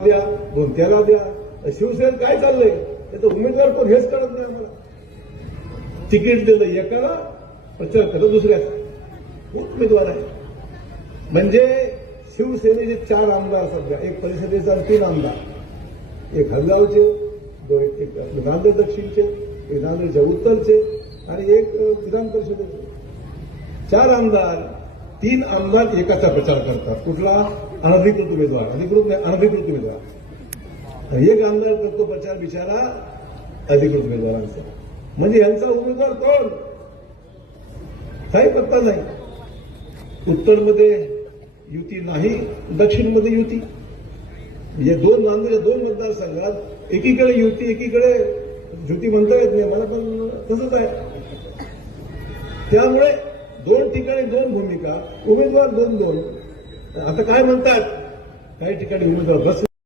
द्या, दोन त्याला द्या. शिवसेनेत काय चाललंय त्याचा उमेदवार कोण हेच कळत नाही आम्हाला. तिकीट दिलं एकाला, प्रचार करत दुसऱ्याचा. कोण उमेदवार आहे? म्हणजे शिवसेनेचे 4 आमदार सध्या, एक परिषदेचा 3 आमदार, एक हदगावचे, एक नांदेड दक्षिणचे, एक नांदेडच्या उत्तरचे आणि एक विधान परिषदेचे. 4 आमदार, 3 आमदार एकाचा प्रचार करतात. कुठला? अनधिकृत उमेदवार, अधिकृत नाही, अनधिकृत उमेदवार. एक आमदार करतो प्रचार बिचारा अधिकृत उमेदवारांचा. म्हणजे यांचा उमेदवार कोण? काही पत्ता नाही. उत्तरमध्ये युती नाही, दक्षिणमध्ये युती. म्हणजे नांदेडच्या 2 मतदारसंघात एकीकडे युती, एकीकडे युती म्हणता येत नाही मला, पण तसंच आहे. त्यामुळे 2 ठिकाणी 2 भूमिका, उमेदवार 2-2. आता काय म्हणतात, काही ठिकाणी उमेदवार बस